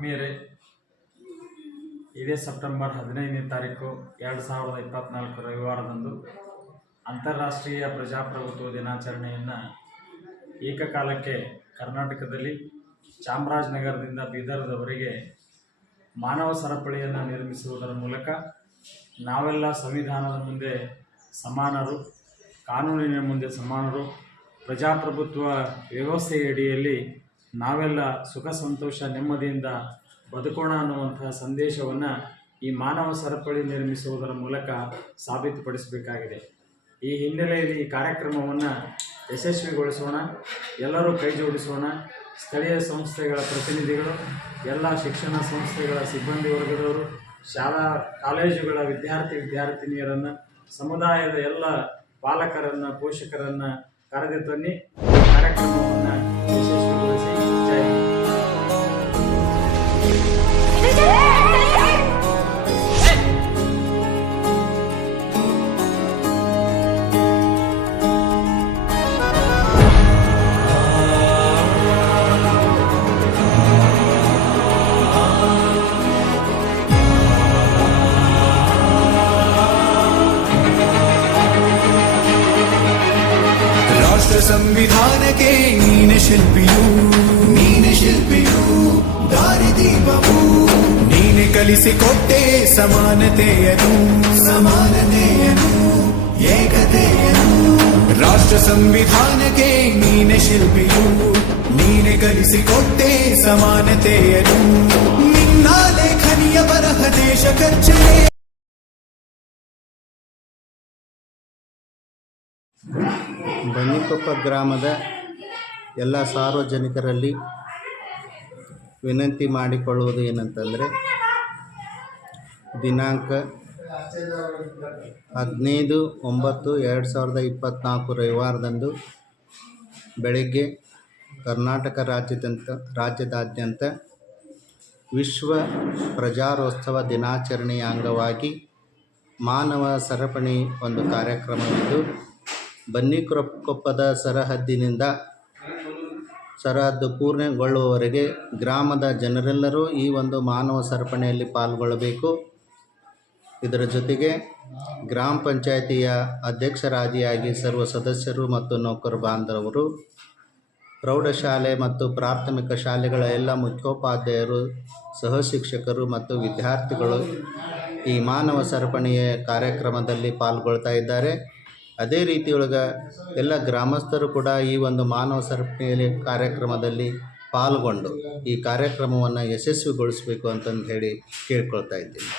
ಆತ್ಮೀಯರೇ, ಇದೇ ಸೆಪ್ಟೆಂಬರ್ ಹದಿನೈದನೇ ತಾರೀಕು ಎರಡು ಸಾವಿರದ ಇಪ್ಪತ್ತ್ನಾಲ್ಕು ರವಿವಾರದಂದು ಅಂತಾರಾಷ್ಟ್ರೀಯ ಪ್ರಜಾಪ್ರಭುತ್ವ ದಿನಾಚರಣೆಯನ್ನು ಏಕಕಾಲಕ್ಕೆ ಕರ್ನಾಟಕದಲ್ಲಿ ಚಾಮರಾಜನಗರದಿಂದ ಬೀದರ್ದವರೆಗೆ ಮಾನವ ಸರಪಳಿಯನ್ನು ನಿರ್ಮಿಸುವುದರ ಮೂಲಕ ನಾವೆಲ್ಲ ಸಂವಿಧಾನದ ಮುಂದೆ ಸಮಾನರು, ಕಾನೂನಿನ ಮುಂದೆ ಸಮಾನರು, ಪ್ರಜಾಪ್ರಭುತ್ವ ವ್ಯವಸ್ಥೆಯ ಅಡಿಯಲ್ಲಿ ನಾವೆಲ್ಲ ಸುಖ, ಸಂತೋಷ, ನೆಮ್ಮದಿಯಿಂದ ಬದುಕೋಣ ಅನ್ನುವಂತಹ ಸಂದೇಶವನ್ನು ಈ ಮಾನವ ಸರಪಳಿ ನಿರ್ಮಿಸುವುದರ ಮೂಲಕ ಸಾಬೀತುಪಡಿಸಬೇಕಾಗಿದೆ. ಈ ಹಿನ್ನೆಲೆಯಲ್ಲಿ ಈ ಕಾರ್ಯಕ್ರಮವನ್ನು ಯಶಸ್ವಿಗೊಳಿಸೋಣ, ಎಲ್ಲರೂ ಕೈ ಜೋಡಿಸೋಣ. ಸ್ಥಳೀಯ ಸಂಸ್ಥೆಗಳ ಪ್ರತಿನಿಧಿಗಳು, ಎಲ್ಲ ಶಿಕ್ಷಣ ಸಂಸ್ಥೆಗಳ ಸಿಬ್ಬಂದಿ ವರ್ಗದವರು, ಶಾಲಾ, ಕಾಲೇಜುಗಳ ವಿದ್ಯಾರ್ಥಿ, ವಿದ್ಯಾರ್ಥಿನಿಯರನ್ನು, ಸಮುದಾಯದ ಎಲ್ಲ ಪಾಲಕರನ್ನು, ಪೋಷಕರನ್ನು ಕರೆದು ತನ್ನಿ ಕಾರ್ಯಕ್ರಮವನ್ನು ಯಶಸ್ವಿಗೊಳಿಸಿ. ಸಂವಿಧಾನಕ್ಕೆ ನೀನೆ ಶಿಲ್ಪಿಯು ನೀನೆ ಶಿಲ್ಪಿಯು ದಾರಿದೀಪವು ನೀನೆ ಕಲಿಸಿಕೊಟ್ಟೆ ಸಮಾನತೆಯನು ಸಮಾನತೆಯನು ಏಕತೆಯನು ರಾಷ್ಟ್ರ ಸಂವಿಧಾನಕ್ಕೆ ನೀನೆ ಶಿಲ್ಪಿಯು ನೀನೆ ಕಲಿಸಿಕೊಟ್ಟೆ ಸಮಾನತೆಯನು ನಿನ್ನ ಲೇಖನಿಯ ಬರಹ ದೇಶ ಕಚ್ಚಲೆ ಬನ್ನಿಕೊಪ್ಪ ಗ್ರಾಮದ ಎಲ್ಲ ಸಾರ್ವಜನಿಕರಲ್ಲಿ ವಿನಂತಿ ಮಾಡಿಕೊಳ್ಳುವುದು ಏನಂತಂದರೆ, ದಿನಾಂಕ ಹದಿನೈದು ಒಂಬತ್ತು ಎರಡು ಸಾವಿರದ ಇಪ್ಪತ್ತ್ನಾಲ್ಕು ರವಿವಾರದಂದು ಬೆಳಗ್ಗೆ ಕರ್ನಾಟಕ ರಾಜ್ಯದಂತ, ರಾಜ್ಯದಾದ್ಯಂತ ವಿಶ್ವ ಪ್ರಜಾರೋತ್ಸವ ದಿನಾಚರಣೆಯ ಅಂಗವಾಗಿ ಮಾನವ ಸರಪಣಿ ಒಂದು ಕಾರ್ಯಕ್ರಮವಿದ್ದು ಬನ್ನಿಕೊಪ್ಪದ ಸರಹದ್ದಿನಿಂದ ಸರಹದ್ದು ಪೂರ್ಣಗೊಳ್ಳುವವರೆಗೆ ಗ್ರಾಮದ ಜನರೆಲ್ಲರೂ ಈ ಒಂದು ಮಾನವ ಸರಪಣಿಯಲ್ಲಿ ಪಾಲ್ಗೊಳ್ಳಬೇಕು. ಇದರ ಜೊತೆಗೆ ಗ್ರಾಮ ಪಂಚಾಯಿತಿಯ ಅಧ್ಯಕ್ಷರಾದಿಯಾಗಿ ಸರ್ವ ಸದಸ್ಯರು ಮತ್ತು ನೌಕರ ಬಾಂಧವರು, ಪ್ರೌಢಶಾಲೆ ಮತ್ತು ಪ್ರಾಥಮಿಕ ಶಾಲೆಗಳ ಎಲ್ಲ ಮುಖ್ಯೋಪಾಧ್ಯಾಯರು, ಸಹ ಶಿಕ್ಷಕರು ಮತ್ತು ವಿದ್ಯಾರ್ಥಿಗಳು ಈ ಮಾನವ ಸರಪಣಿಯ ಕಾರ್ಯಕ್ರಮದಲ್ಲಿ ಪಾಲ್ಗೊಳ್ತಾ ಇದ್ದಾರೆ. ಅದೇ ರೀತಿಯೊಳಗೆ ಎಲ್ಲ ಗ್ರಾಮಸ್ಥರು ಕೂಡ ಈ ಒಂದು ಮಾನವ ಸರಪಣಿಯಲ್ಲಿ ಕಾರ್ಯಕ್ರಮದಲ್ಲಿ ಪಾಲ್ಗೊಂಡು ಈ ಕಾರ್ಯಕ್ರಮವನ್ನು ಯಶಸ್ವಿಗೊಳಿಸಬೇಕು ಅಂತಂದು ಹೇಳಿ ಕೇಳ್ಕೊಳ್ತಾ ಇದ್ದೀನಿ.